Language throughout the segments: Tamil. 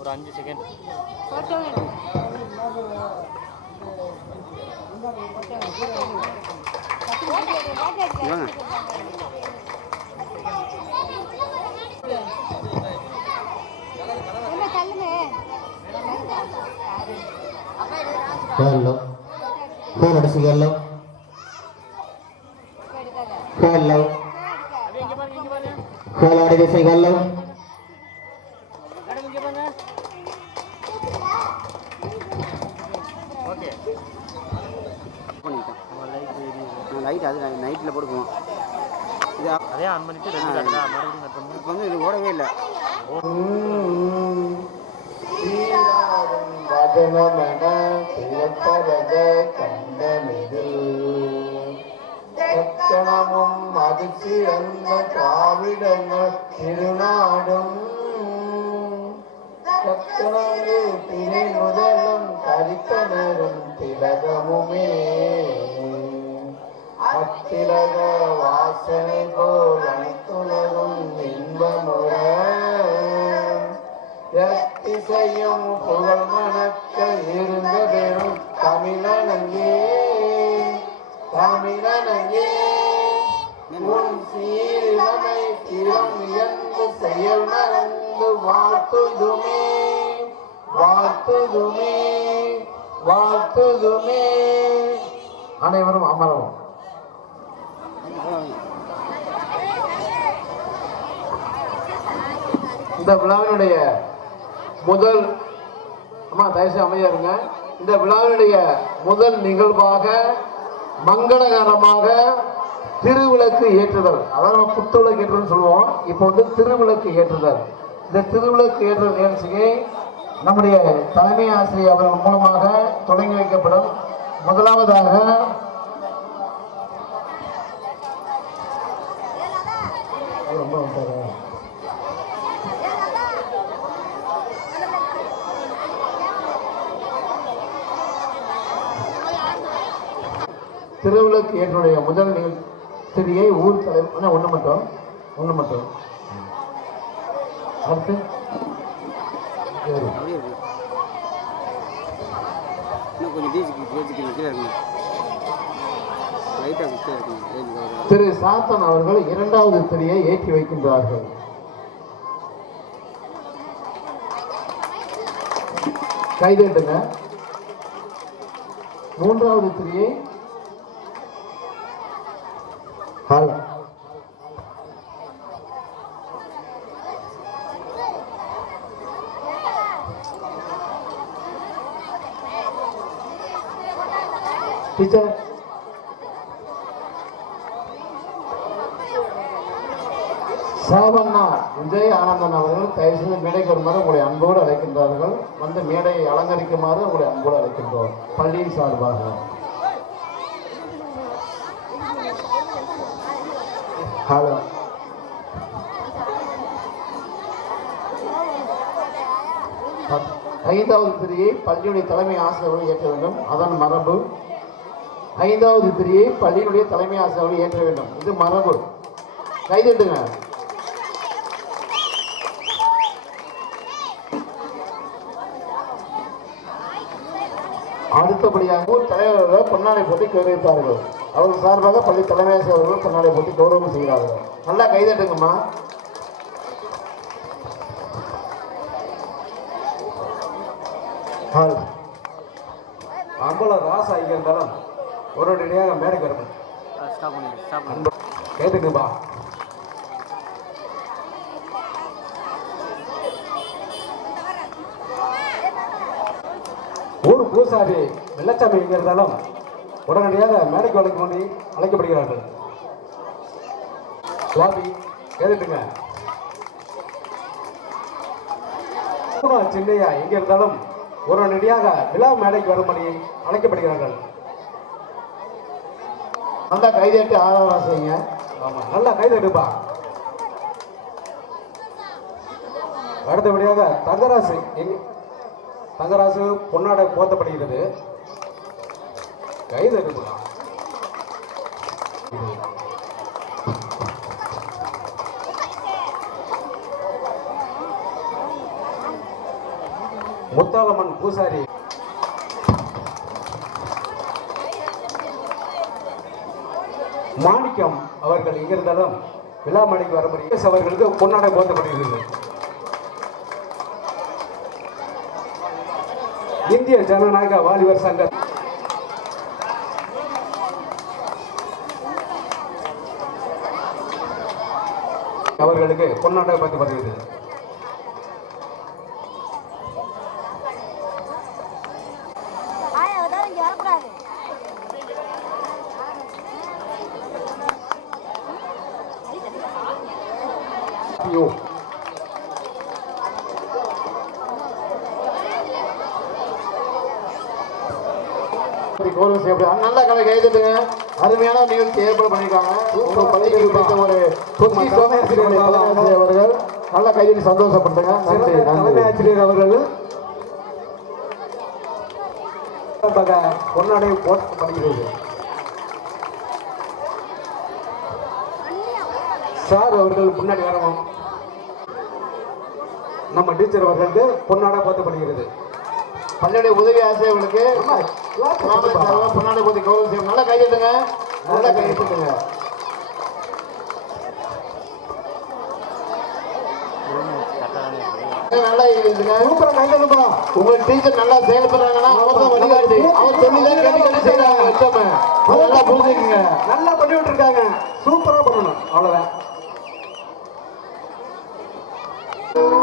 ஒரு 5 செகண்ட். Hello. Phone அடிச்சு hello. Hello. Hello அடிச்சு hello. ஓகே. பண்ணிட்டேன். லைட் அது நைட்டில் போடுவோம். இது அதே ஆன் பண்ணிட்டு ரெண்டு காட்டுதா மறுபடியும் கட் பண்ணு. இப்போ வந்து இது ஓடவே இல்லை. வதனமன சிறப்பரத கண்டமிதில் தக்கணமும் அதிர்ச்சிறந்த திராவிடங்கள் திருநாடும் தக்கணங்கு திரை முதலும் தரித்தனரும் திலகமுமே அத்திலக வாசனை போல் அனைத்துலகும் இன்பமுற திசையும் புகழ் மணக்க இருந்த பெரும் தமிழனங்கே தமிழனங்கே உன் சீரிழமை திறம் இயந்து செயல் மறந்து வாழ்த்துதுமே வாழ்த்துதுமே வாழ்த்துதுமே. அனைவரும் அமரவும். இந்த விழாவினுடைய முதல் தயவுசெய்து அமைதியா இருங்க. இந்த விழாவினுடைய முதல் நிகழ்வாக மங்களகரமாக திருவிளக்கு ஏற்றுதல், அதாவது நம்ம குத்துவிளக்கு ஏற்றுதல் சொல்லுவோம். இப்போ வந்து திருவிளக்கு ஏற்றுதல். இந்த திருவிளக்கு ஏற்றுதல் நிகழ்ச்சியை நம்முடைய தலைமை ஆசிரியர் அவர்கள் மூலமாக தொடங்கி வைக்கப்படும். முதலாவதாக திருவிளக்கு ஏற்றுடைய முதல் நிகழ்ச்சியை ஊர் தலைவர் ஒன்று மட்டும் அடுத்து திரு சாத்தன் அவர்கள் இரண்டாவது திரியை ஏற்றி வைக்கின்றார்கள். கைதட்டுங்க. மூன்றாவது திரியை டீச்சர் சாவண்ணா விஜய் ஆனந்தன் அவர்கள் தயவுசெய்து மேடைக்கு வருமாறு உங்களை அன்போடு அழைக்கின்றார்கள். வந்து மேடையை அலங்கரிக்குமாறு உங்களை அன்போடு அழைக்கின்றோம் பள்ளியின் சார்பாக. ஹலோ. ஐந்தாவது திரியை பள்ளியுடைய தலைமை ஆசிரியர்கள் ஏற்ற வேண்டும். அதன் மரபு. ஐந்தாவது திரியை பள்ளியினுடைய தலைமை ஆசிரியர்கள் ஏற்ற வேண்டும். இது மரபு. கைதட்டுங்க. அடுத்தபடியாக தலைவர்கள் பொன்னாடை போட்டி கௌரவித்தார்கள். அவர்கள் சார்பாக பள்ளி தலைமை ஆசிரியர்கள் பொன்னாடை போட்டி கௌரவம் செய்கிறார்கள். நல்லா கைதட்டுங்கம்மா. அம்பல ராசா இங்க இருந்தாலும் ஒரு ரெடியாக மேடைக்கு வரணும். கேட்டுக்குப்பா. ஊர் பூசாரி வெள்ளச்சாமி இங்க இருந்தாலும் உடனடியாக மேடைக்கு அழைக்கப்படுகிறார்கள். சுவாமி கேட்டுங்க. சின்னையா எங்க இருந்தாலும் உடனடியாக விழா மேடைக்கு வரும்படி அழைக்கப்படுகிறார்கள். நல்லா கைதட்டி ஆராதனை செய்யுங்க. ஆமா, நல்லா கைதட்டுப்பா. அடுத்தபடியாக தங்கராசு பொன்னாடை போர்த்தப்படுகிறது. கைதட்டுப்பா. முத்தாலம்மன் பூசாரி மாணிக்கம் அவர்கள் இங்கிருந்தாலும் விழா மேடைக்கு வரும்படி அவர்களுக்கு பொன்னாடை போர்த்தப்படுகிறது. இந்திய ஜனநாயக வாலிபர் சங்க அவர்களுக்கு பொன்னாடை போர்த்தப்படுகிறது. நல்ல கலை கைதுங்க. அருமையான நிகழ்ச்சி ஏற்பாடு பண்ணிருக்காங்க. அவர்கள் நல்ல கைது சந்தோஷப்படுத்துங்க. நன்றி. தலைமை ஆசிரியர் அவர்கள் பொன்னாடை போட்டப்படுகிறது. சார் அவர்கள் முன்னாடி வரவும் நம்ம டீச்சர் அவர்களுக்கு பொன்னாடை போத்தப்படுகிறது. பள்ளியுடைய உதவி ஆசிரியர்களுக்கு பொன்னாடை போத்தி கௌரவம் செய்யும். நல்லா கையெழுத்துங்க. நல்லா கையெழுத்துங்க. நல்லா எழுதுங்க. உங்க டீச்சர் நல்லா செயல்படுறாங்கன்னா அவர் தான் வழிகாட்டி. அவர் சொல்லிதான் கேட்டு செய்யறாங்க. நல்லா புரிஞ்சுக்குங்க. நல்லா பண்ணிவிட்டு இருக்காங்க. சூப்பரா பண்ணணும். அவ்வளவுதான். Thank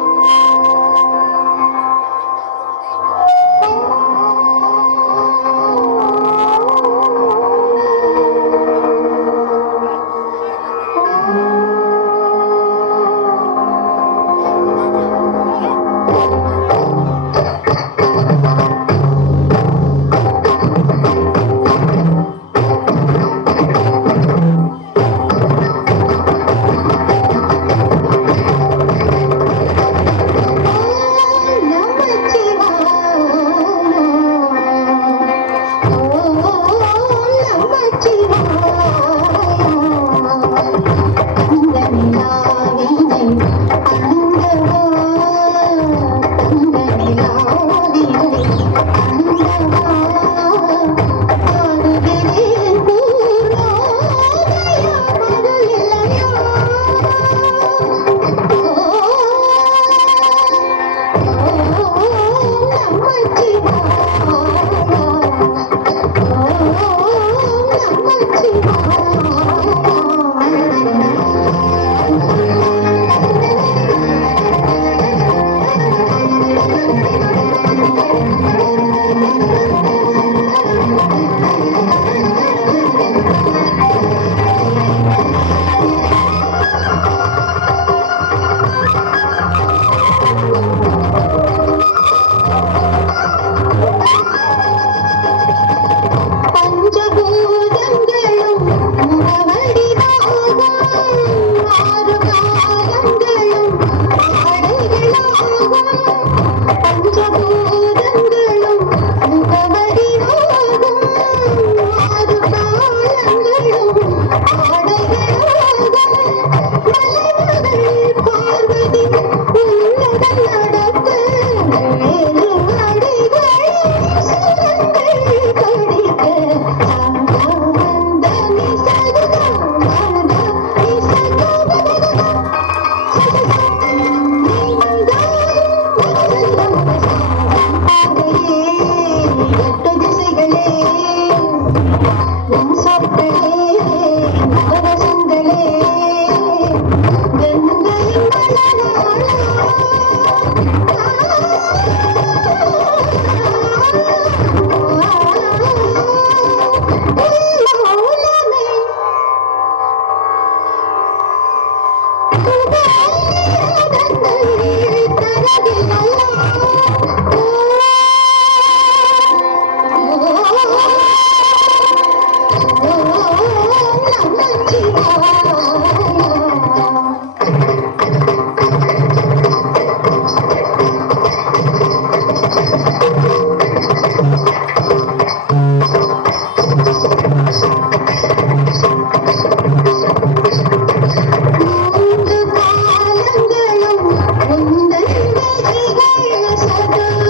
you.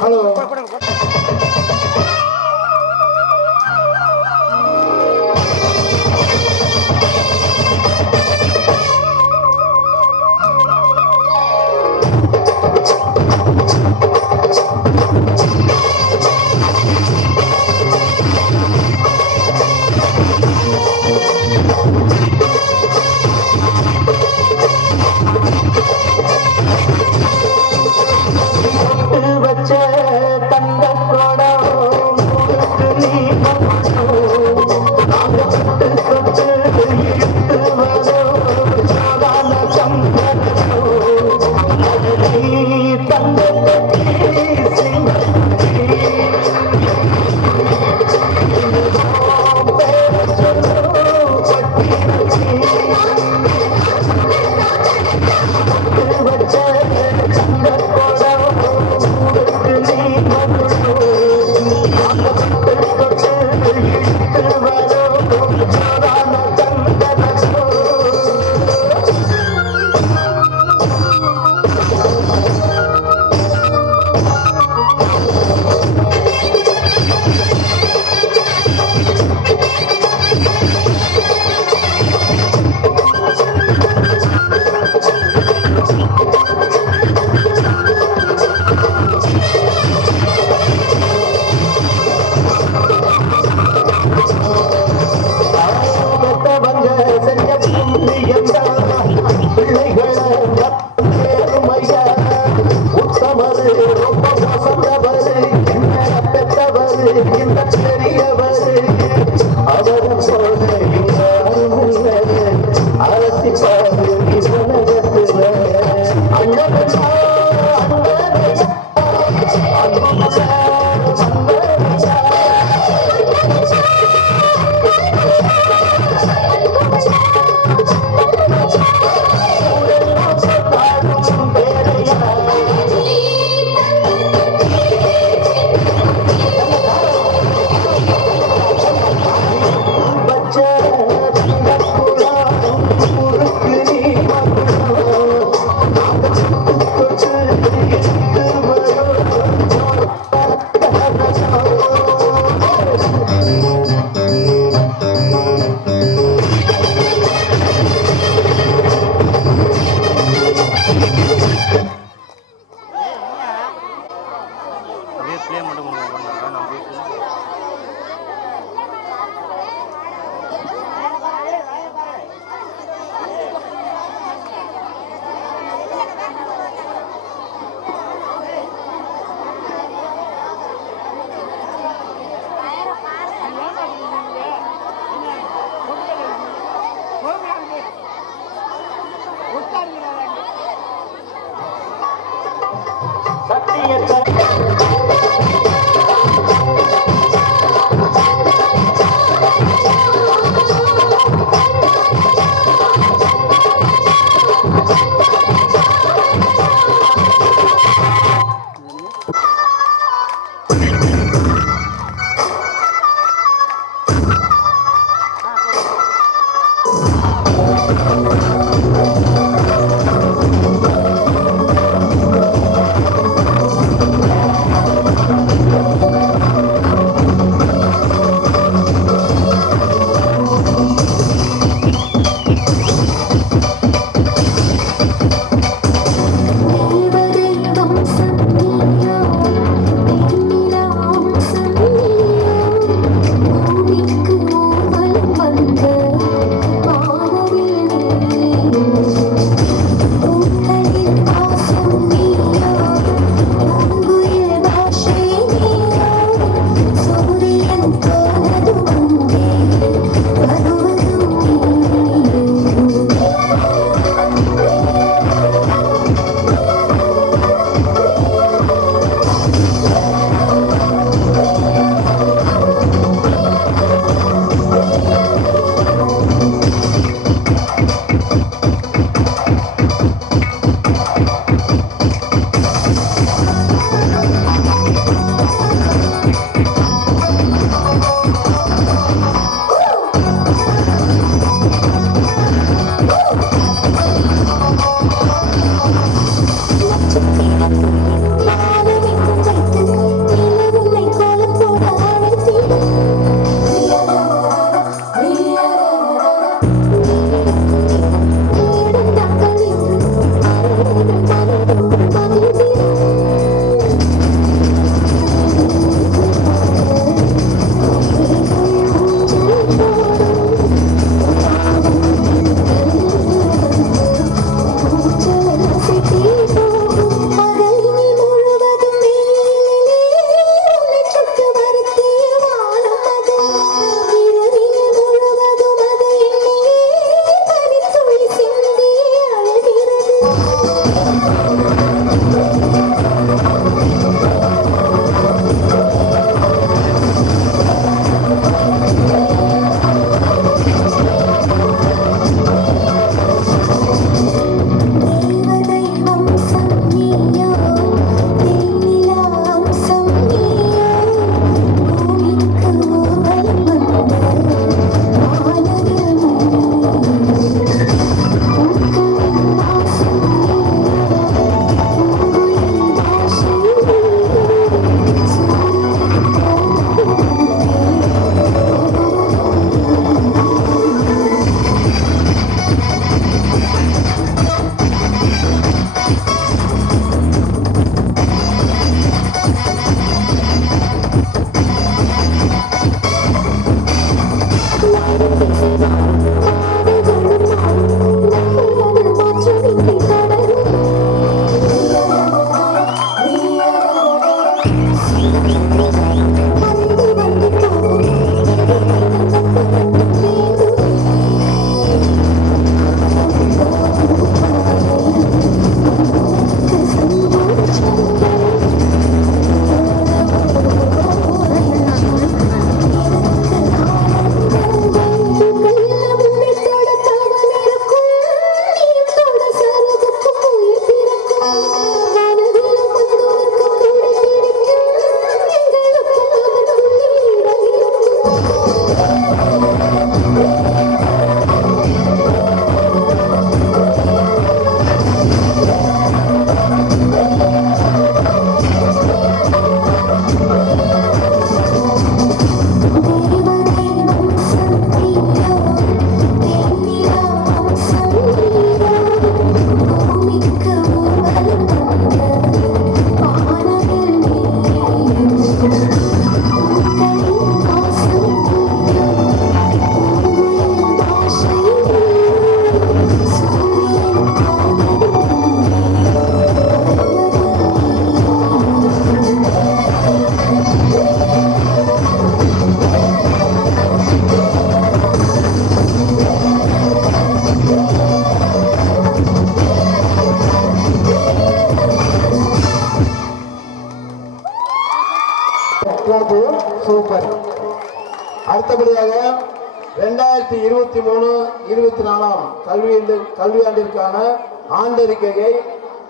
ஹலோ வச்ச தந்த கோடம் நீ நாங்க பட்டு தொட்டு இழுத்து வரும் சோதான சம்பளோ நீ தந்த சிங்க சூப்பர். அடுத்தபடியாக 2023-24 கல்வியாண்டிற்கான ஆண்டறிக்கையை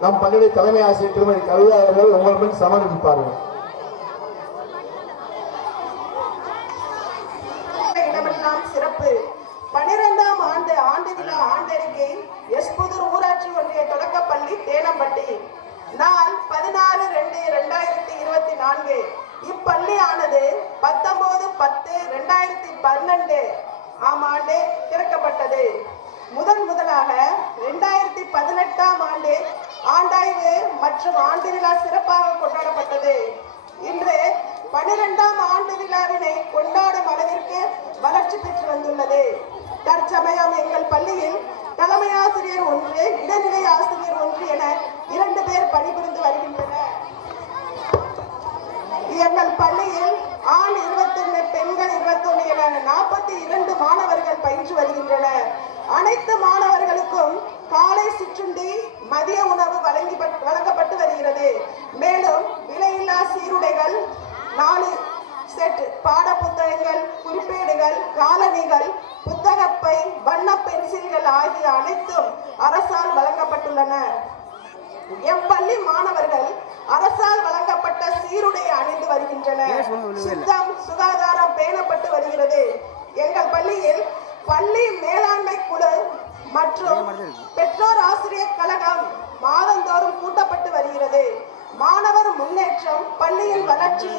நம் பள்ளியுடைய தலைமை ஆசிரியர் திருமதி கவிதா அவர்கள் உங்கள் முன் சமர்ப்பிப்பார்கள். இடமெல்லாம் சிறப்பு 12ஆம் ஆண்டு தின ஆண்டு தொடக்கப்பள்ளி தேனம்பட்டி. நாள் 16/2/2024. இப்பள்ளியானது 19/10/2012 ஆம் ஆண்டு திறக்கப்பட்டது. முதலாக 2018ஆம் ஆண்டு ஆண்டாய்வு மற்றும் ஆண்டு விழா சிறப்பாக கொண்டாடப்பட்டது. இன்று 12ஆம் ஆண்டு விழாவினை கொண்டாடும் அளவிற்கு வளர்ச்சி பெற்று வந்துள்ளது. தற்சமயம் எங்கள் பள்ளியில் தலைமை ஆசிரியர் 1, இடைநிலை ஆசிரியர் 1 என 2 பேர் பணிபுரிந்து வருகின்றனர். எங்கள் பள்ளியில் ஆண் 21, பெண்கள் 21 என 42 மாணவர்கள் பயின்று வருகின்றனர். அனைத்து மாணவர்களுக்கும் காலை சிற்றுண்டி, மதிய உணவு வழங்கப்பட்டு வருகிறது. மேலும் விலையில்லா சீருடைகள், 4 செட் பாட புத்தகங்கள், குறிப்பேடுகள், காலணிகள், புத்தகப்பை, வண்ண பென்சில்கள் ஆகிய அனைத்தும் அரசால் வழங்கப்பட்டுள்ளன. எப்பள்ளி மாணவர்கள் அரசால் வழங்கப்பட்ட சீருடையை அணிந்து வருகின்றனர். சுத்தம், சுகாதாரம் பேணப்பட்டு வருகிறது. எங்கள் பள்ளியில் பள்ளி மேலாண்மை குழு மற்றும் பெற்றோர் ஆசிரியர் கழகம் மாதந்தோறும் கூட்டப்பட்டு வருகிறது. மாணவர் முன்னேற்றம், பள்ளியின் வளர்ச்சி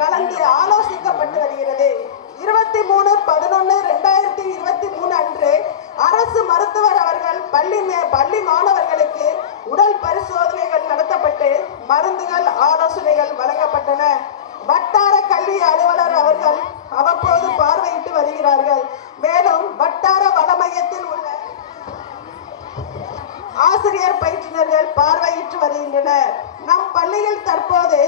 கலந்து ஆலோசிக்கப்பட்டு வருகிறது. 23/11/2023 அன்று அரசு மருத்துவர் அவர்கள் பள்ளி மாணவர்களுக்கு உடல் பரிசோதனைகள் நடத்தப்பட்டு மருந்துகள், ஆலோசனைகள் வழங்கப்பட்டன. வட்டார கல்வி அலுவலர் அவர்கள் அவ்வப்போது பார்வையிட்டு வருகிறார்கள். மேலும் வட்டார வள மையத்தில் உள்ள ஆசிரியர் பயிற்றுனர்கள் பார்வையிட்டு வருகின்றனர். நம் பள்ளியில் தற்போது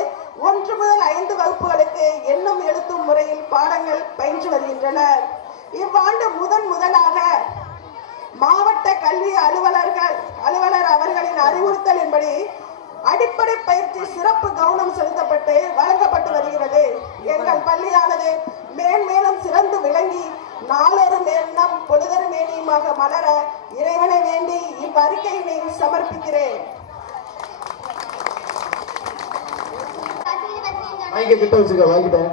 1 முதல் 5 வகுப்புகளுக்கு எண்ணும் எழுத்தும் முறையில் பாடங்கள் பயின்று வருகின்றனர். இவ்வாண்டு முதலாக மாவட்ட கல்வி அலுவலர் அவர்களின் அறிவுறுத்தலின்படி அடிப்படை பயிற்சி சிறப்பு கவனம் செலுத்தப்பட்டு வழங்கப்பட்டு வருகிறது. எங்கள் பள்ளியானது மேன்மேலும் சிறந்து விளங்கி நாளொரு மேலும் பொழுதொரு மேனியுமாக மலர இறைவனை வேண்டி இவ்வறிக்கையினை சமர்ப்பிக்கிறேன். கிட்ட வச்சுக்க வாங்கிட்டேன்.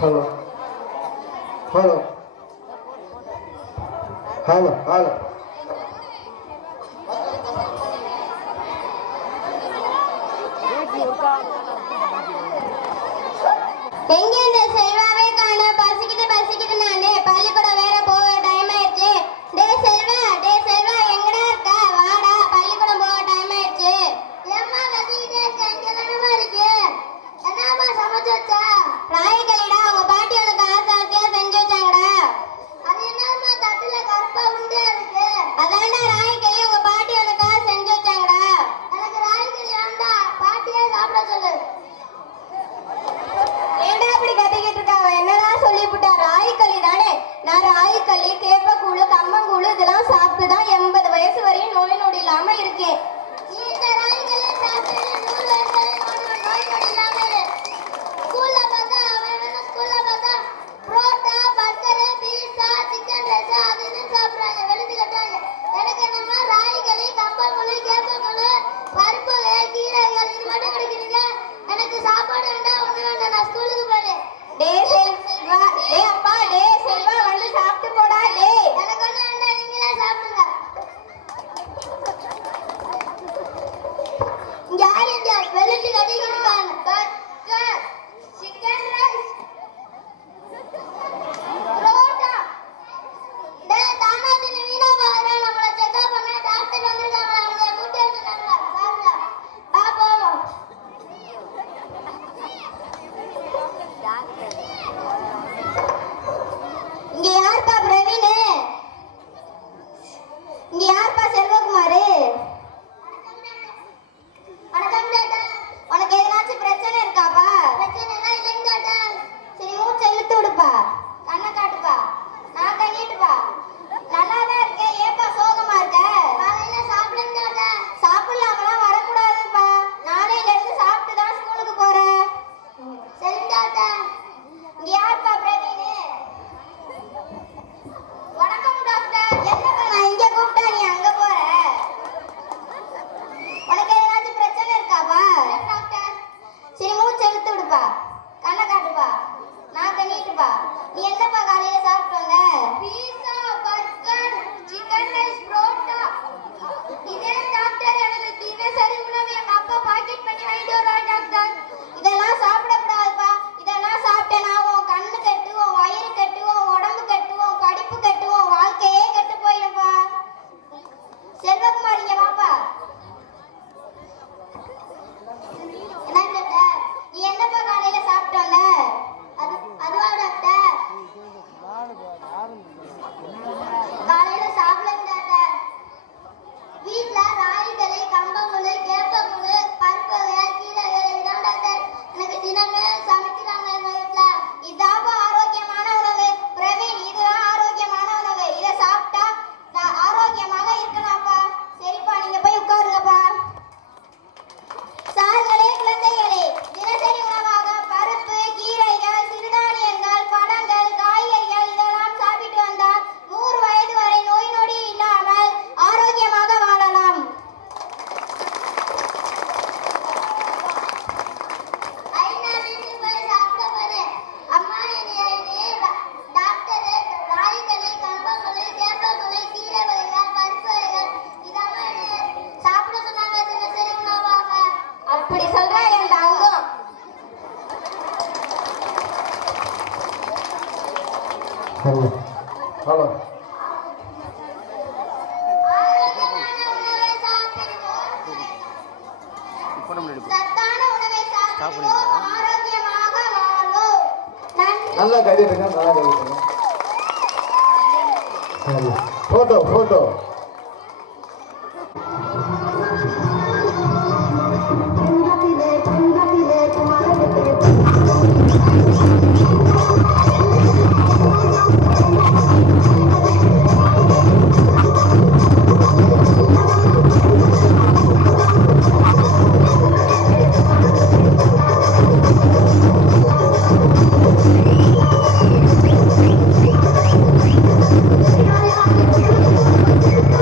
ஹலோ ஹலோ ஹலோ ஹலோ எங்க இந்த செல்வாவே காண பசிக்குது நானே பள்ளிக்கூடம் வேற போக டைம் ஆயிடுச்சு. டேய் செல்வா எங்கடா இருக்க? வாடா, பள்ளிக்கூடம் போக டைம் ஆயிடுச்சு. ஏம்மா பசிக்குதே இருக்க? இங்க என்னமா இருக்கு? என்னம்மா சமைச்சு வச்சா? ராய்களிடா உங்க பாட்டி உனக்கு ஆசையா செஞ்சு வச்சாங்கடா. அது என்னம்மா தட்டுல கருப்பா உண்டே இருக்கு? அதான்டா ராய்களி, உங்க பாட்டி உனக்கு செஞ்சு வச்சாங்கடா. எனக்கு ராய்களி வேண்டாம், பாட்டியே சாப்பிட சொல்லு. ஏண்டா அப்படி கத்திக்கிட்டு இருக்காங்க? என்னதான் சொல்லிவிட்டா? ராய்களி தானே. நான் ராய்களி, கேப்பக்கூழு, கம்மங்கூழு இதெல்லாம் சாப்பிட்டு தான் 80 வயசு வரையும் நோய் நொடி இல்லாம இருக்கேன். இந்த ராய்களி சாப்பிட்டு 100 வயசு வரையும் நோய் நொடி இல்லாம இரு. ஸ்கூல்ல பார்த்தா புரோட்டா, பர்கர், பீஸா, சிக்கன் ரைஸ் அதுன்னு சாப்பிடுறாங்க, வெளுத்து கட்டுறாங்க. எனக்கு என்னமா ராய்களி, கம்பங்கூழு, கேப்பக்கூழு, பருப்பு, கீரைகள் இது மட்டும் கிடைக்கிறீங்க. எனக்கு சாப்பாடு வேண்டாம், ஒண்ணு வேண்டாம், நான் ஸ்கூலுக்கு போறேன். அப்பா செல்வா வந்து சாப்பிட்டு போடா. எனக்கு ஒண்ணு வேண்டாம், நீங்களே சாப்பிடுங்க. ஹலோ ஹலோ சத்தான உணவை சாப்பிடுவோம், ஆரோக்கியமாக வாழ்வோம். நன்றி. நல்லா கைதிட்டுங்க, நல்லா கைதிட்டுங்க. Photo photo Thank you.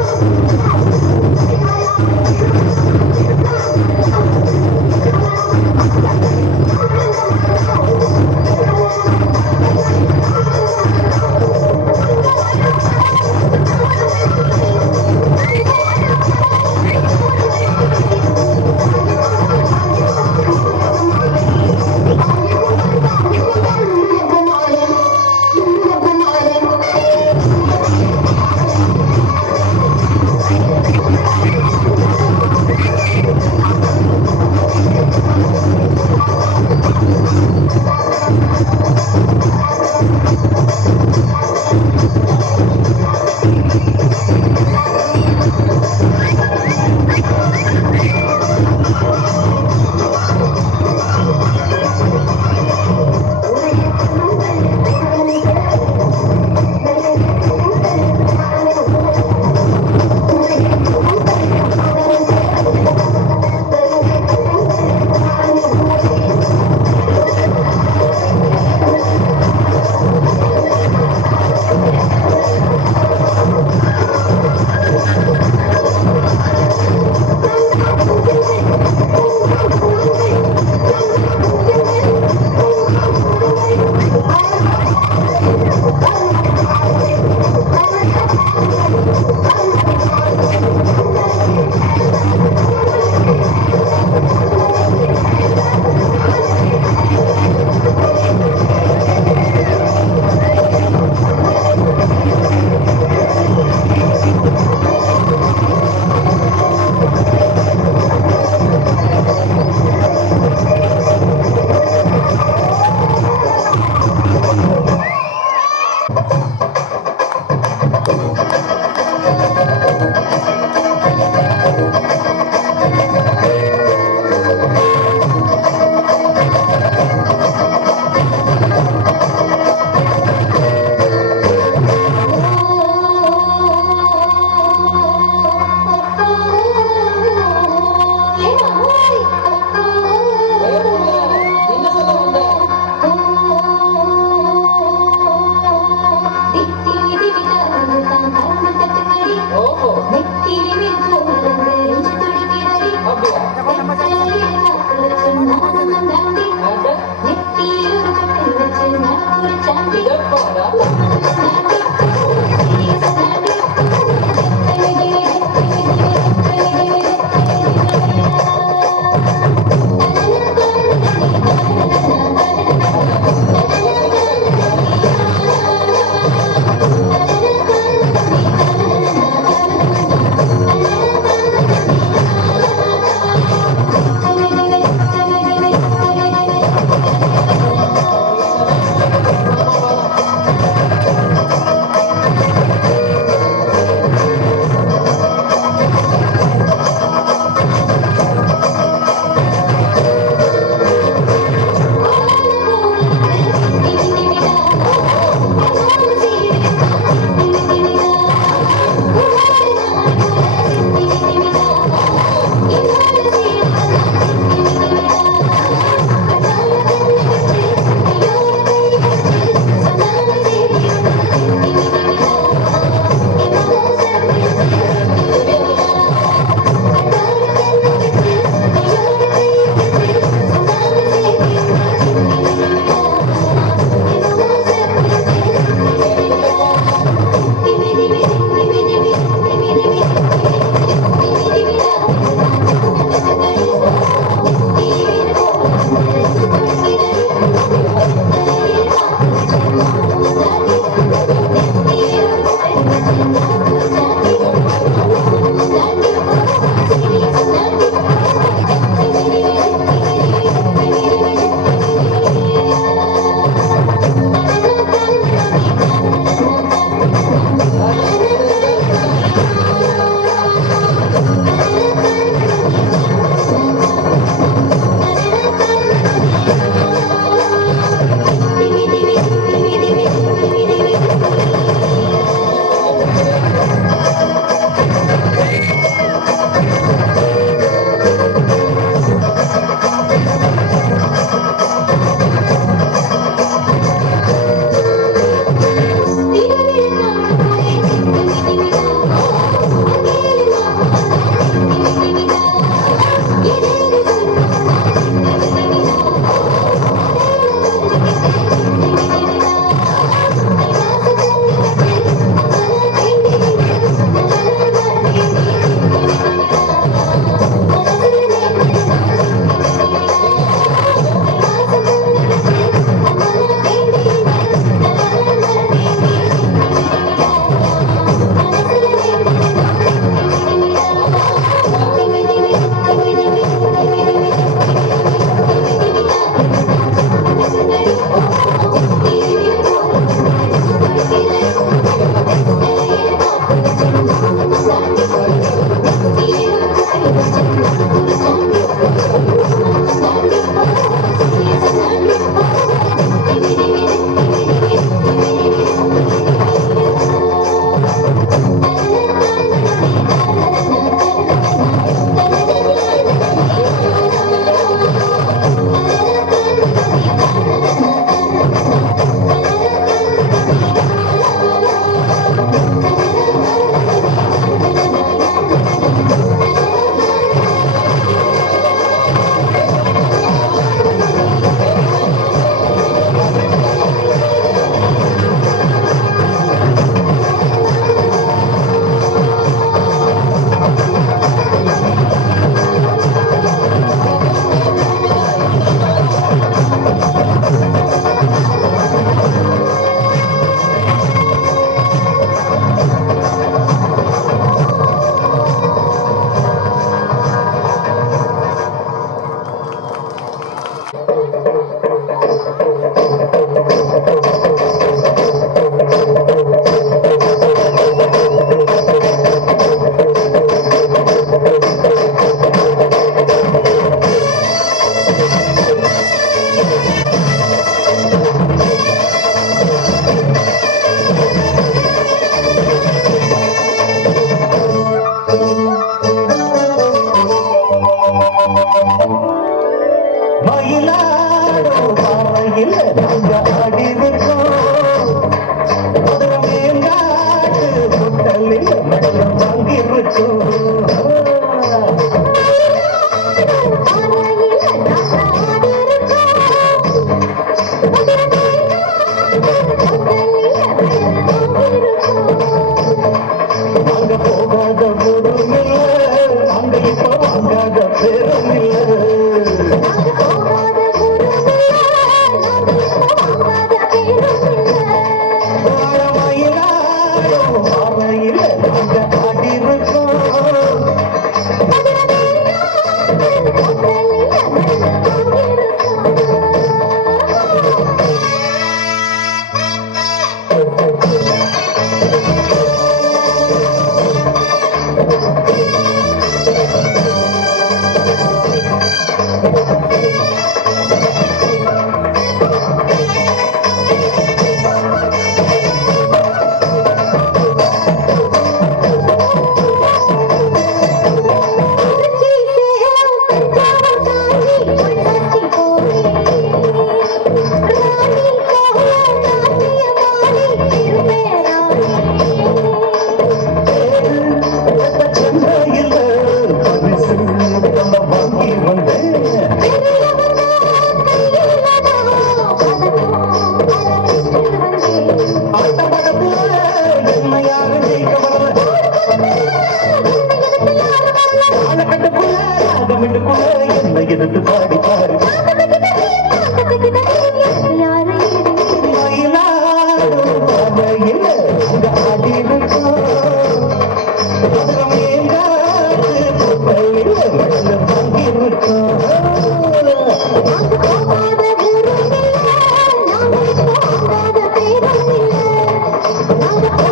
Come on.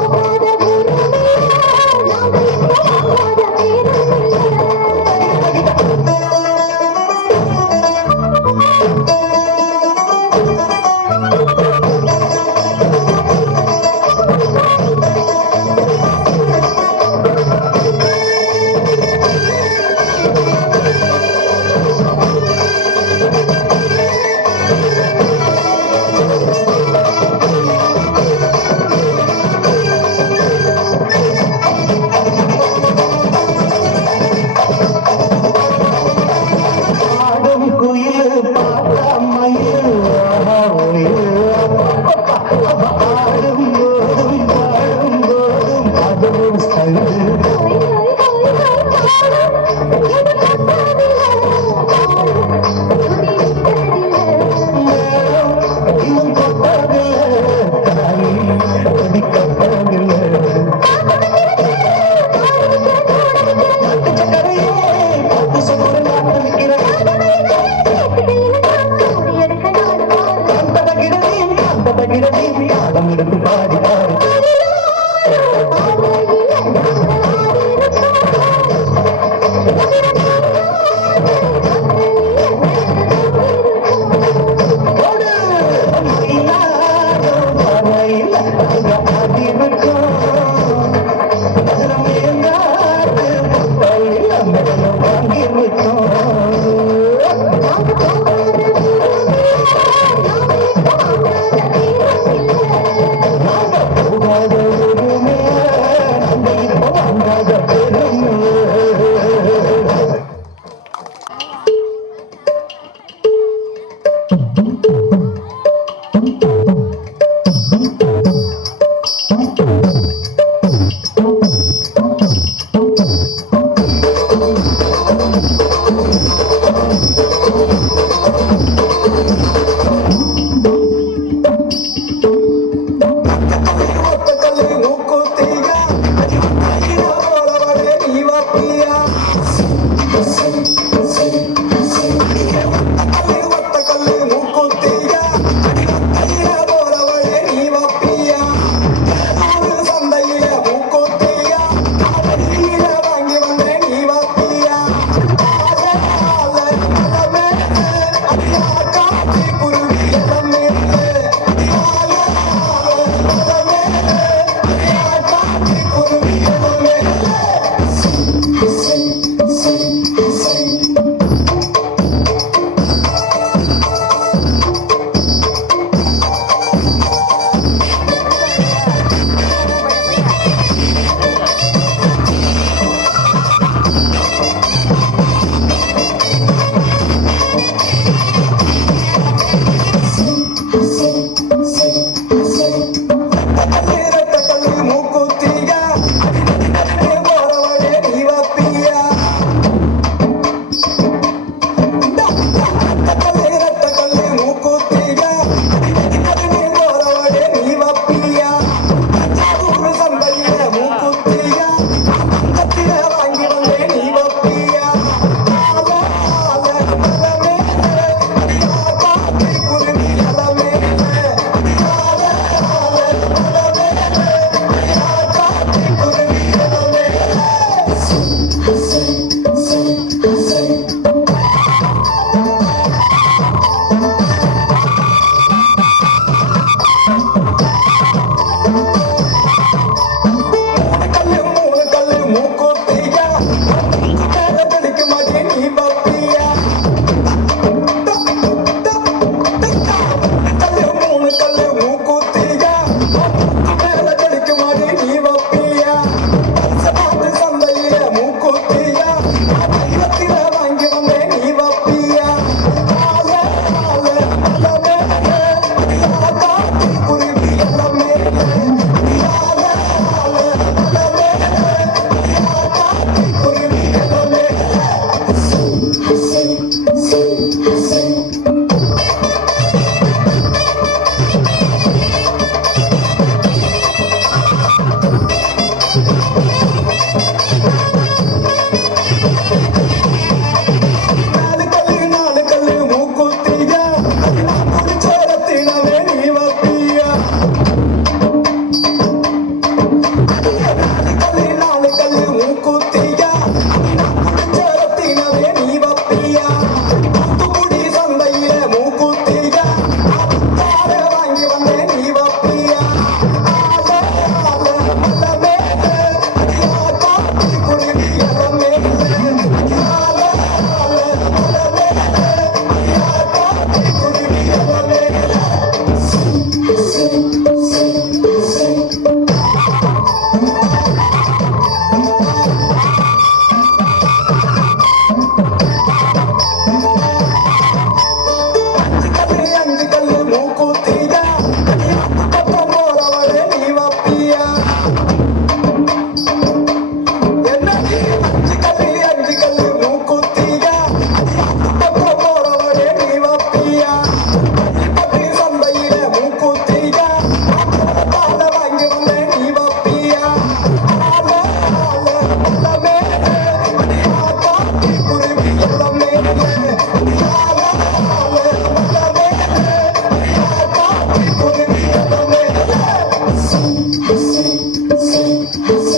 Thank you.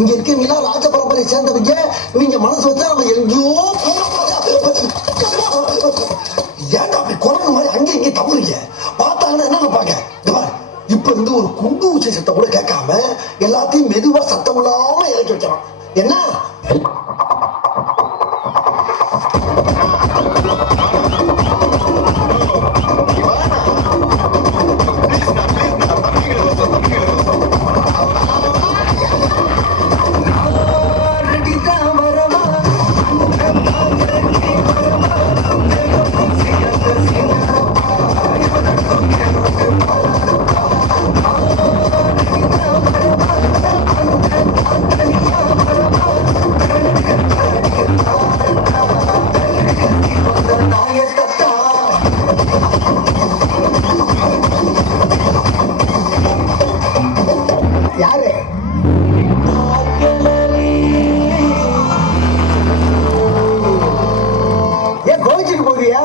இங்க இருக்கீங்களா ராஜ பரம்பரையை சேர்ந்தவங்க. இவங்க மனசு வச்சா நம்ம எங்கேயோ ஏன்டா அப்படி குரங்கு மாதிரி அங்கே இங்கே தவறுங்க. பார்த்தாங்கன்னா என்ன நினைப்பாங்க, இப்ப இருந்து ஒரு குண்டு ஊசி சத்தம் கூட கேட்காம எல்லாத்தையும் மெதுவா சத்தம் இல்லாம இறக்கி வைக்கலாம். என்ன யாரு ஏன் கோவிச்சுட்டு போவியா?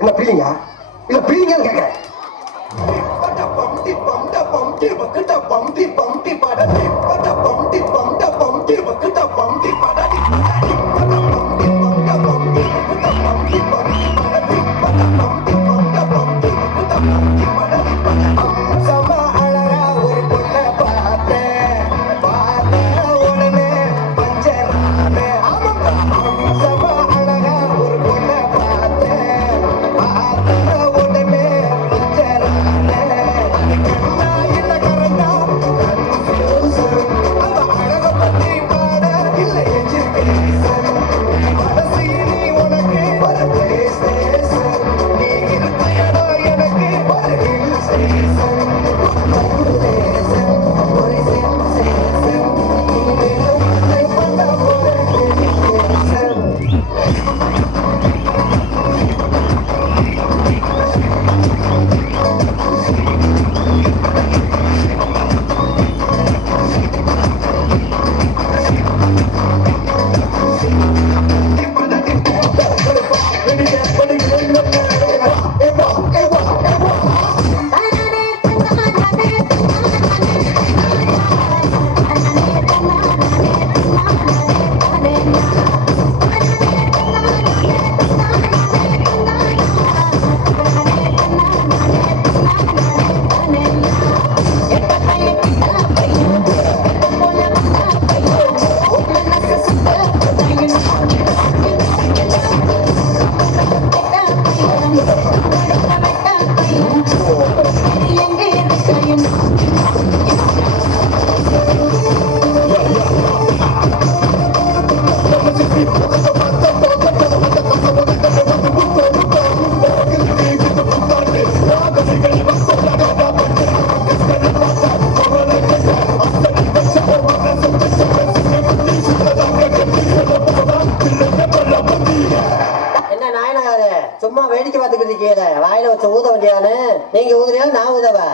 என்ன பீலிங்க இல்ல பீலிங்கன்னு கேக்குறேன். சும்மா வேடிக்கை பார்த்துக்கிட்டு இருக்கீங்க, வாயில வச்ச ஊத வேண்டியானு நீங்க ஊதுறியா நான் ஊதவா?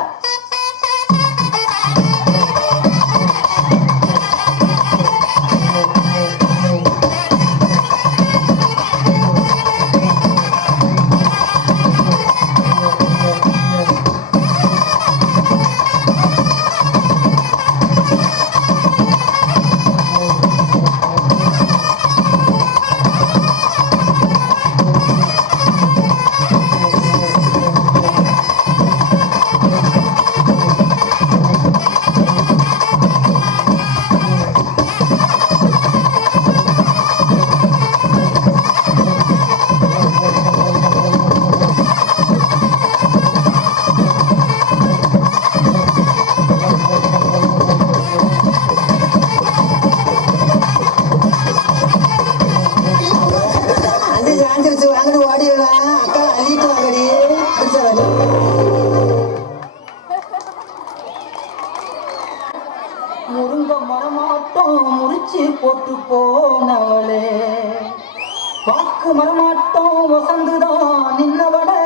வாக்கு மரமாட்டோம் வசந்துதான் நின்னவளே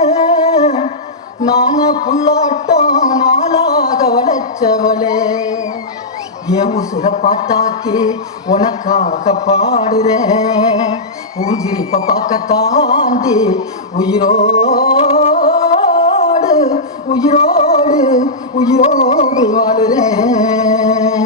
நாங்க புல்லாட்டோம் நாளாக வளைச்சவளே என் உசுர பாட்டாக்கி உனக்காக பாடுறேன் ஊஞ்சிரிப்ப பார்க்க தாண்டி உயிரோடு உயிரோடு உயிரோடு வாடுறேன்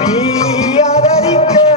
நீ ஆதரிக்க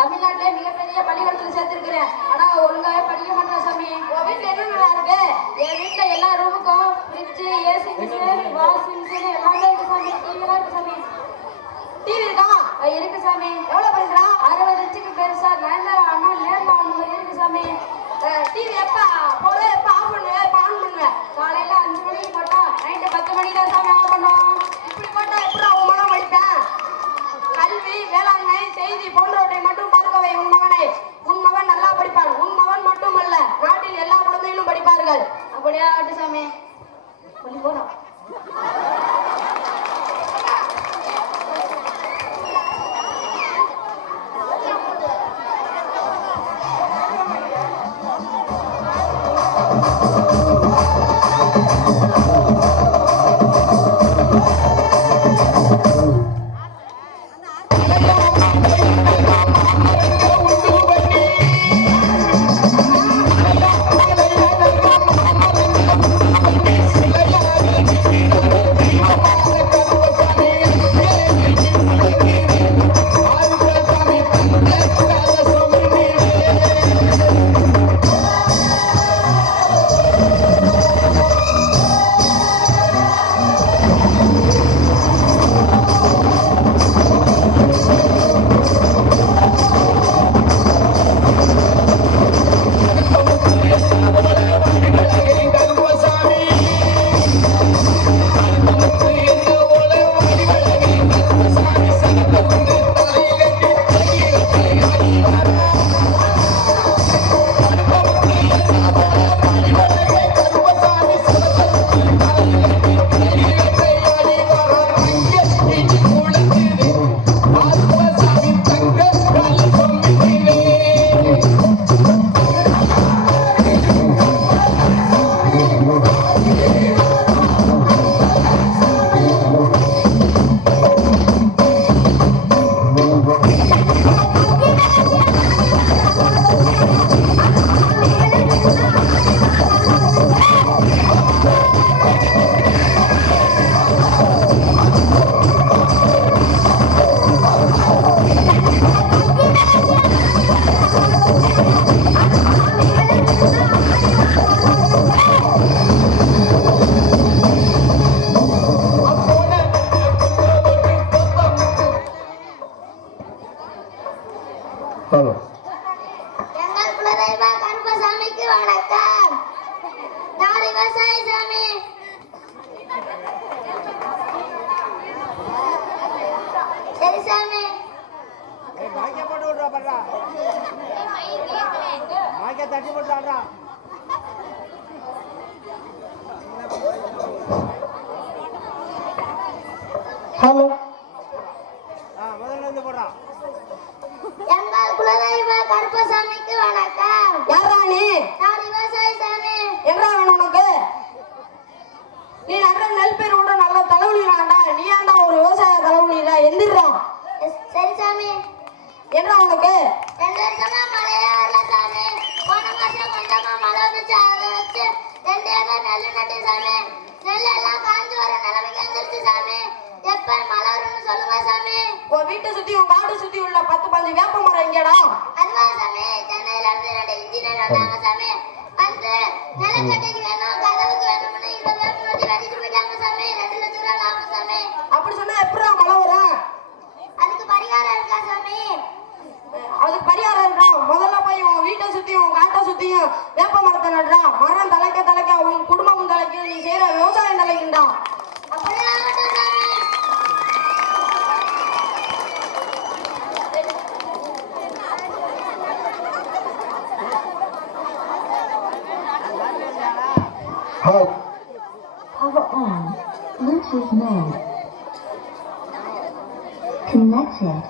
தமிழ்நாட்டிலே மிகப்பெரிய பள்ளிக்கூடத்துல சேர்த்திருக்கிறேன். ஆனா ஒழுங்காவே படிக்க மாட்டேன் சாமி. உன் வீட்டுல என்னென்ன இருக்கு? என் வீட்டுல எல்லா ரூமுக்கும் fridge, AC machine, washing machine எல்லாமே இருக்கு சாமி. டிவி எல்லாம் இருக்கு சாமி. டிவி இருக்கா? இருக்கு சாமி. எவ்வளவு பண்றா? 60 இன்ச்சுக்கு பெருசா நயன்தாரா அண்ணா நேர்ல அந்த மாதிரி இருக்கு சாமி. டிவி எப்ப போடு, எப்ப ஆஃப் பண்ணுவேன், எப்ப ஆன் பண்ணுவேன்? காலையில 5 மணிக்கு போட்டா நைட்டு 10 மணிக்கு தான் சாமி ஆஃப் பண்ணுவோம். இப்படி போட்டா எப்படி உன் மனம் படிப்பேன்? கல்வி, வேளாண்மை, செய்தி போன்றவற்றை மட்டும் பார்க்கவே உன் மகனை. உன் மகன் நல்லா படிப்பான். உன் மகன் மட்டுமல்ல, நாட்டில் எல்லா குழந்தைகளும் படிப்பார்கள். அப்படியா ஆட்டு சாமி? கொஞ்சம் போறோம். எங்கள் குலதெய்வ கருப்பசாமிக்கு வணக்கம். நான் விவசாயி சாமி. சரி சாமி. ஹலோ, எங்கள் குலதெய்வ கருப்பசாமிக்கு வணக்கம். யாரா நீ? நான் விவசாயி சாமி. என்ன வேணும் உனக்கு? நீ நடுற நெல் பயிர் விட நல்ல தலைவலிடாண்டா. நீ ஏன்டா ஒரு விவசாய தலைவலிடா? எந்திரா. சரி சாமி. என்ன உனக்கு? 2 வருஷமா மழையே வரல சாமி. போன மாசம் கொஞ்சமா மழை வந்துச்சு. அதை வச்சு 2 ஏக்கர் நெல் நட்டு சாமி. நெல் எல்லாம் காஞ்சு வர நிலைமைக்கு வந்துருச்சு சாமி. எப்ப மழை வரும்னு சொல்லுங்க சாமி. உன் வீட்டை சுத்தி உன் காட்டை சுத்தி உள்ள 10-15 வேப்ப மரம் எங்கடா? அதுவா சாமி, சென்னையில இருந்து 2 இன்ஜினியர் வந்தாங்க சாமி. வந்து நிலக்கட்டைக்கு வேணும், கதவுக்கு வேணும்னு 20 வேப்ப மரத்தை வெட்டிட்டு போயிட்டாங்க சாமி. 2 லட்சம் ரூபாய் ஆகும் சாமி. அப்படி சொன்னா எப்படா மழை வரும்? அதுக்கு பரிகாரம் இருக்கா சாமி? அதுக்கு பரிகாரம் இருக்கா? முதல்ல போய் உன் வீட்டை சுத்தியும் உன் காட்டை சுத்தியும் வேப்ப மரத்தை நடுறா. மரம் தலைக்க தலைக்க உன் குடும்பமும் தலைக்கும், நீ செய்யற விவசாயம் தலைக்குண்டா. அப்படியே ஆகட்டும் சாமி. Halt. Power on. Bluetooth mode. Connected.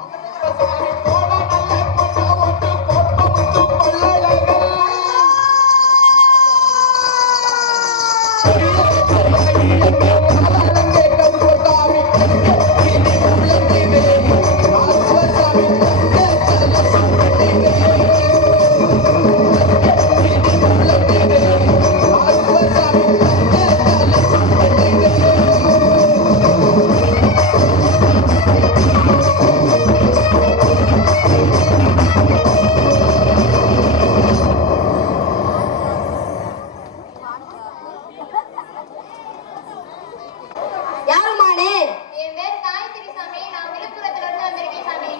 யாருமானே? என் பேர் காயத்ரி சாமி. நான் விழுப்புரத்துல இருந்து வந்திருக்கேன் சாமி.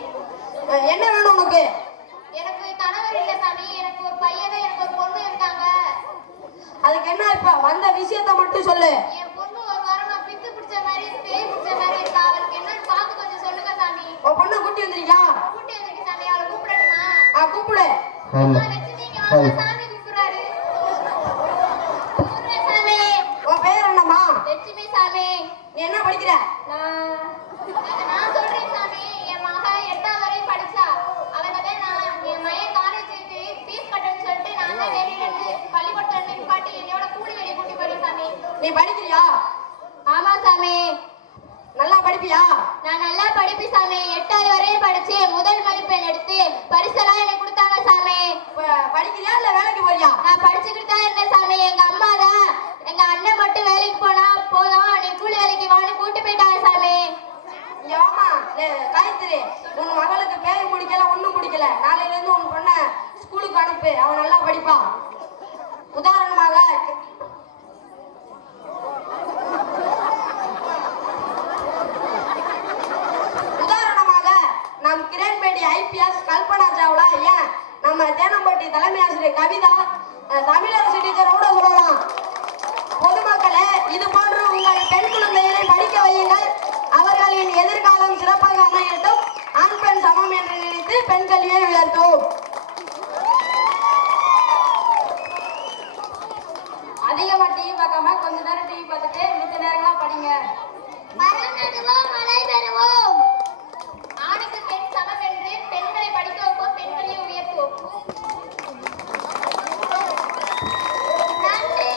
என்ன வேணும் உனக்கு? எனக்கு கணவர் இல்ல சாமி. எனக்கு ஒரு பையன், எனக்கு ஒரு பொண்ணு இருக்காங்க. அதுக்கு என்ன இப்ப வந்த விஷயத்த மட்டும் சொல்லு. என் பொண்ணு ஒரு வாரம் நான் பித்து பிடிச்ச மாதிரி, பேய் பிடிச்ச மாதிரி இருக்கா. அவளுக்கு என்னன்னு பார்த்து கொஞ்சம் சொல்லுங்க சாமி. உன் பொண்ணை கூட்டி வந்திருக்கியா? கூட்டி வந்திருக்கு சாமி. அவளை கூப்பிடணுமா? கூப்பிடு. அம்மா லட்சுமி இங்க வாங்க, சாமி கூப்பிடுறாரு. கூப்பிடுறேன் சாமி. உன் பேர் என்னம்மா? லட்சுமி சாமி. நீ என்ன படிக்கிற? நான் சொல்றேன் சாமி. என் மக 8வது வரையும் படிச்சா. அவளவே நான் என் மகன் காலேஜுக்கு ஃபீஸ் கட்டணும்னு சொல்லிட்டு நான் தான் வெளியில இருந்து பள்ளிக்கூடத்துல நிப்பாட்டி என்னோட கூலி வேலையை கூட்டி போறேன் சாமி. நீ படிக்கிறியா? ஆமா சாமி. நல்லா படிப்பியா? நான் நல்லா படிப்பேன் சாமி. 8வது வரையும் படிச்சு முதல் மதிப்பெண் எடுத்து பரிசெல்லாம் எனக்கு கொடுத்தாங்க சாமி. படிக்கிறியா இல்ல வேலைக்கு போறியா? நான் படிச்சுக்கிட்டு தான் இருந்தேன் சாமி. எங்க அம்மா தான் எங்க அண்ணன் மட்டும் வேலைக்கு போனா போதும், நீ கூலி வேலைக்கு வான்னு கூட்டு போயிட்டாங்க சாமி. இங்க வாமா. காயத்ரி, உன் மகளுக்கு பேர் பிடிக்கல, ஒண்ணும் பிடிக்கல. நாளையில இருந்து உன் பொண்ண ஸ்கூலுக்கு அனுப்பு. அவன் நல்லா படிப்பா. உதாரணமாக நம் கிரண்பேடி ஐபிஎஸ் கல்பனா சாவ்லா, ஏன் நம்ம தேனம்பட்டி தலைமை ஆசிரியர் கவிதா, தமிழரசு டீச்சர் கூட சொல்லலாம். பொதுமக்களே, இது போன்று உங்கள் பெண் குழந்தைகளை படிக்க வையுங்கள். அவர்களின் எதிர்காலம் சிறப்பாக அமையட்டும். ஆண் பெண் சமம் என்று நினைத்து பெண் கல்வியை உயர்த்தும். அதிகமா டிவி பார்க்காம கொஞ்ச நேரம் டிவி பார்த்துட்டு மித்த நேரம்லாம் படிங்க. மரம் நடுவோம், மழை பெறுவோம். ஆணுக்கு பெண் சமம் என்று பெண்களை படிக்க வைப்போம், பெண்களை உயர்த்துவோம். நன்றி.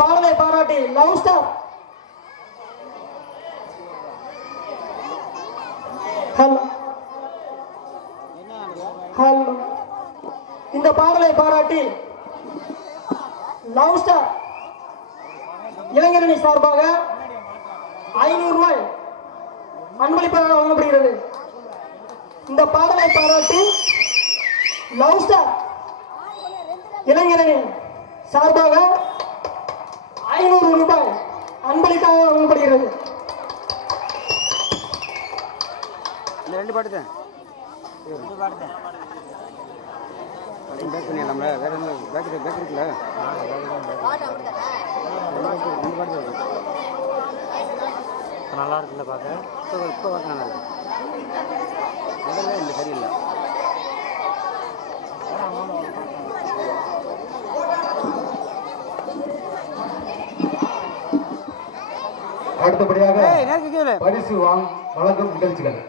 பாடலை பாராட்டி லவ் ஸ்டார் ஹலோ ஹலோ இந்த பாடலை பாராட்டி லவ் ஸ்டார் இளைஞரணி சார்பாக 500 ரூபாய் அன்பளிப்பாக வழங்கப்படுகிறது. இந்த பாடலை பாராட்டி லவ் ஸ்டார் இளைஞரணி சார்பாக 500 ரூபாய் அன்பளிப்பாக வழங்கப்படுகிறது. இந்த 2 பாட்டு தான். 2 பாட்டு தான். பேக் பண்ணிடலாம்ல, வேற என்ன பேக் இருக்குல்ல? 2 பாட்டு இருக்கு. நல்லா இருக்குல்ல பார்க்க. இப்போ பார்க்க நல்லா இருக்கு. முதல்ல இந்த சரியில்லை. அடுத்தபடியாக பரிசு வழங்கும் நிகழ்ச்சிகள்.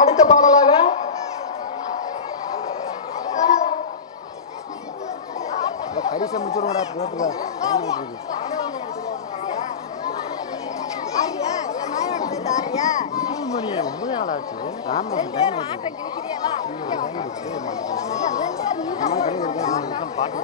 அடுத்த பாடலாக பரிசை முடிச்சுடுங்கடா போட்டுக்க. மணி 9 நாள் ஆச்சு. பாட்டு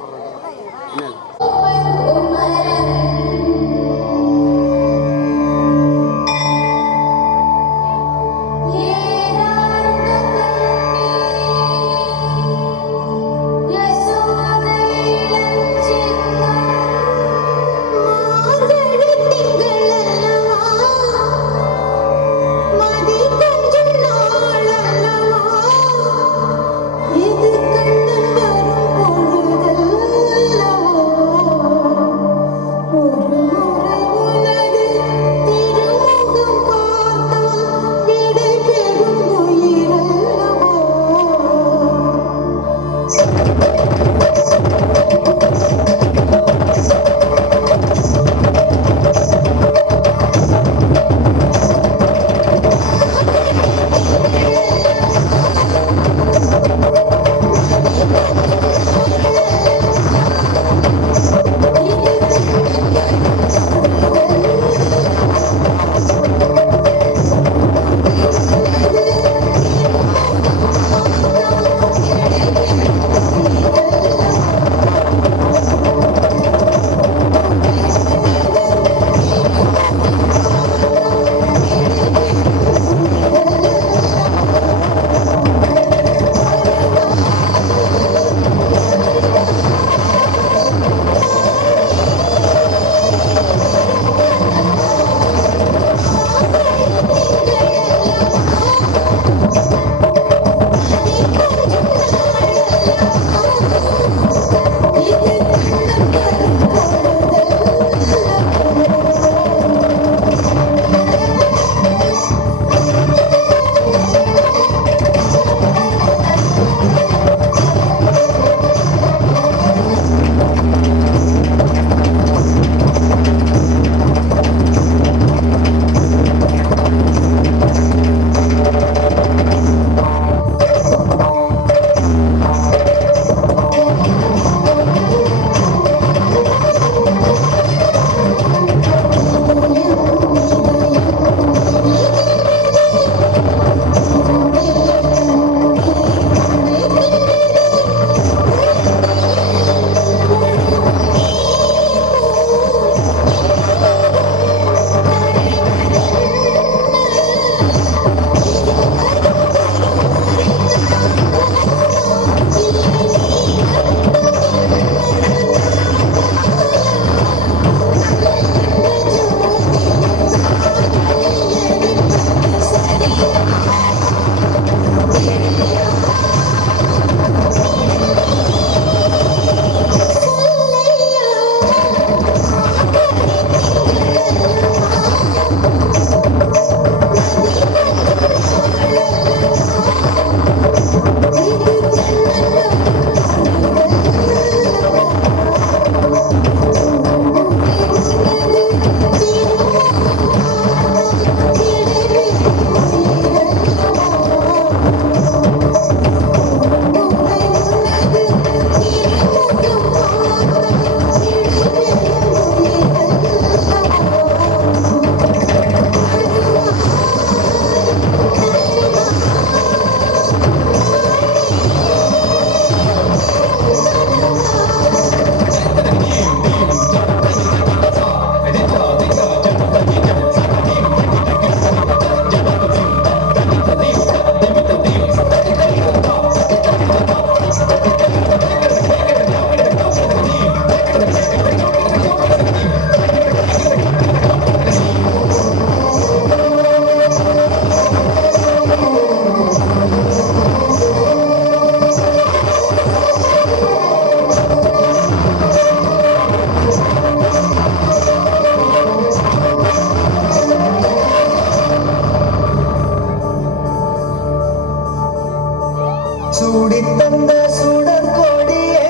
சூடி தந்த சுடர் கொடியே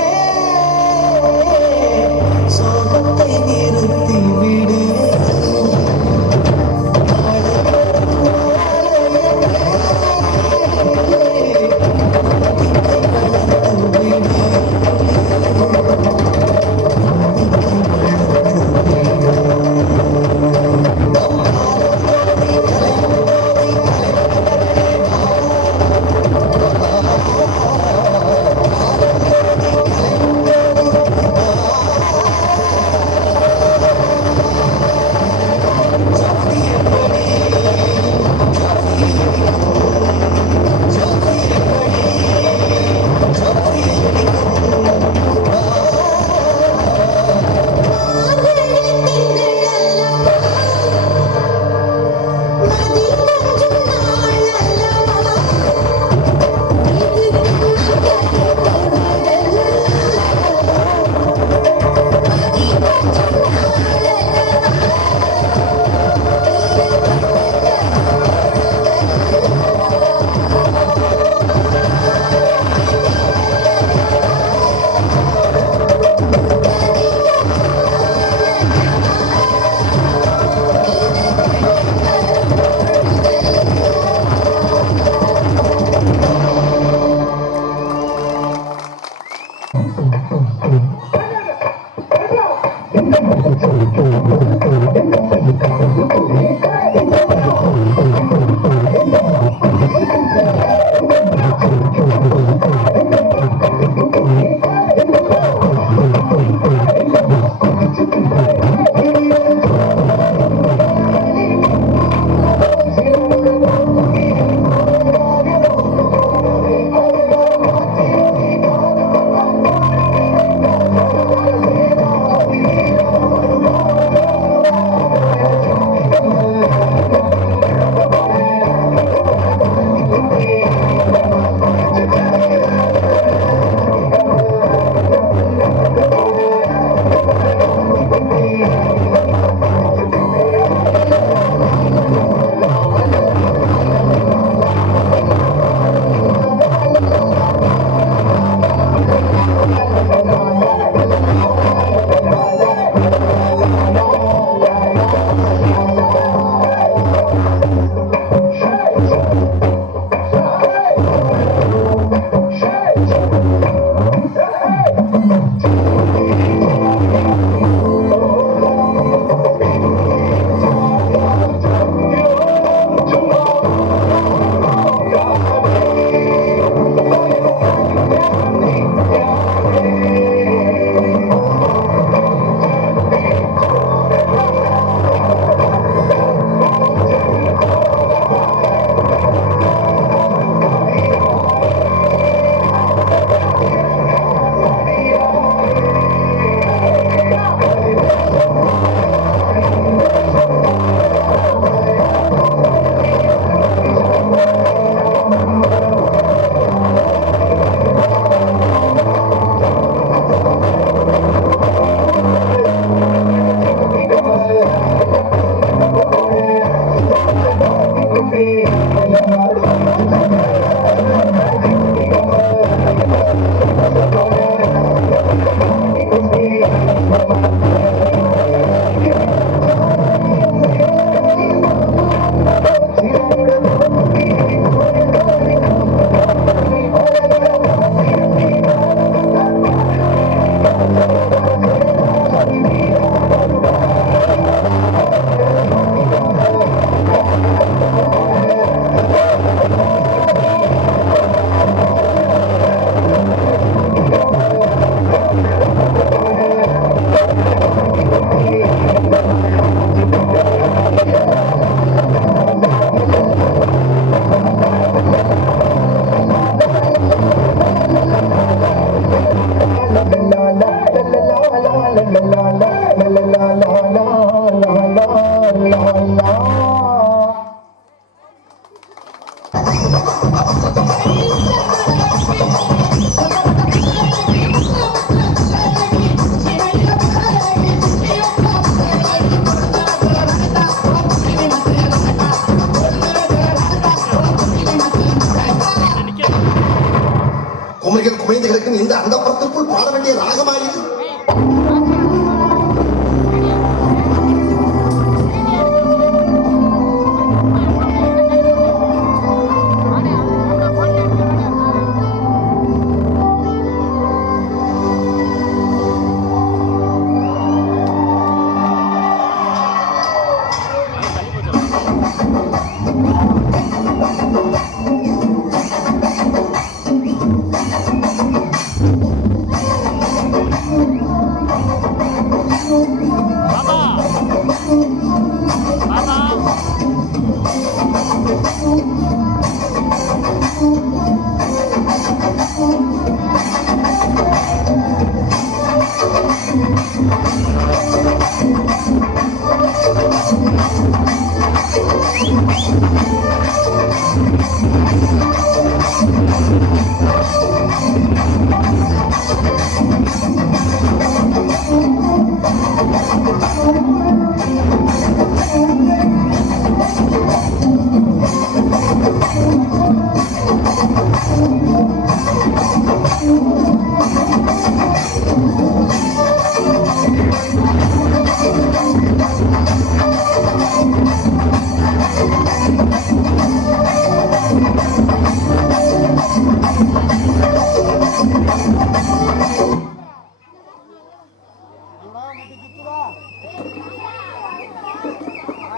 சோகத்தை நிறுத்தி விடு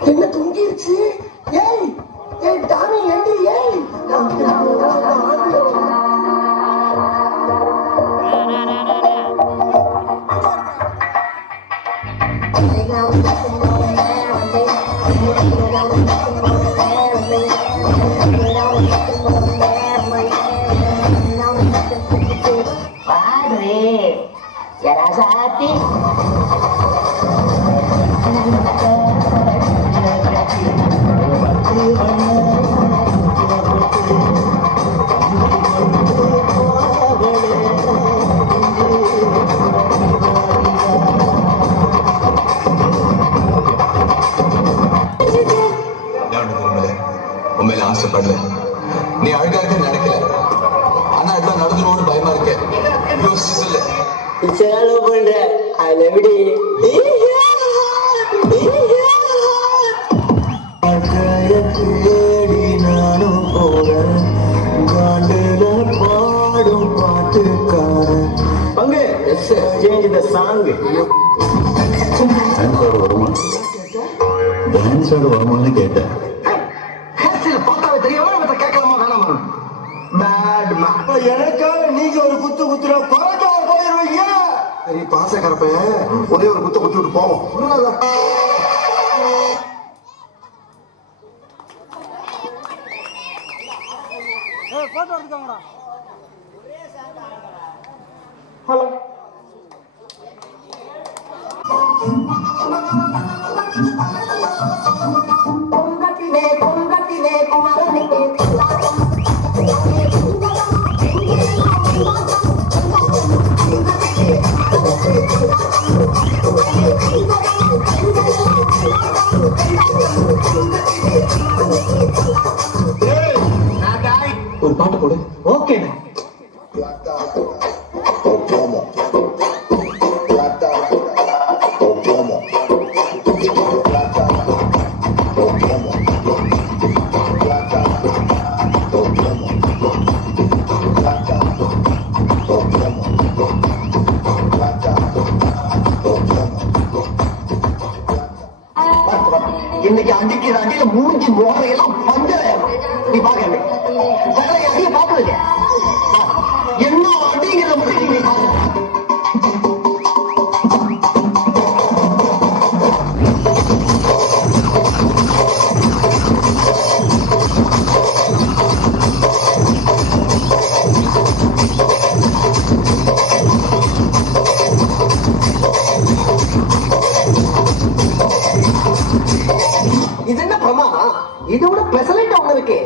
என்ன தொங்கிருச்சு? ஏய் ஏய் டாமி எண்டி ஏய் Padre, ya rasati. உண்மையில ஆசைப்படல நீ அழுகாக்க நினைக்கல ஆனா இதெல்லாம் நடந்துருவோம்னு பயமா இருக்கு யோசிச்சு சொல்லு செலவு பண்ற அது எப்படி தேடி நானும் போறேன் காண்டுல பாடும் பாட்டுக்காரன் பங்கு சேஞ்ச் த சாங் டான்ஸோட வருமானு கேட்டேன் பார்த்தாவே தெரியாம மத்த கேட்கலாமா வேணாமா எனக்காக நீங்க ஒரு குத்து குத்துற பறக்க போயிருவீங்க சரி பாசக்கரப்பைய ஒரே ஒரு குத்து குத்து விட்டு போவோம் ஹலோ பொங்கத்திலே பொங்கத்திலே குமரனுக்கு ஒரு பாட்டு போடு ஓகே இன்னைக்கு அடிக்கிற அடியில மூஞ்சி மோரையெல்லாம் பஞ்சம் நீ பாக்க சகல அடிய பாக்குறீங்க என்ன அடிங்கிற முடியும் நீ இது என்ன பிரமாதம் இது விட பெசலைட் ஒண்ணு இருக்கு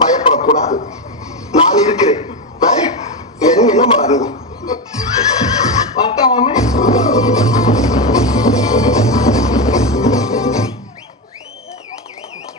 பயப்படக்கூடாது, நான் இருக்கிறேன். என்ன பண்ண பட்டா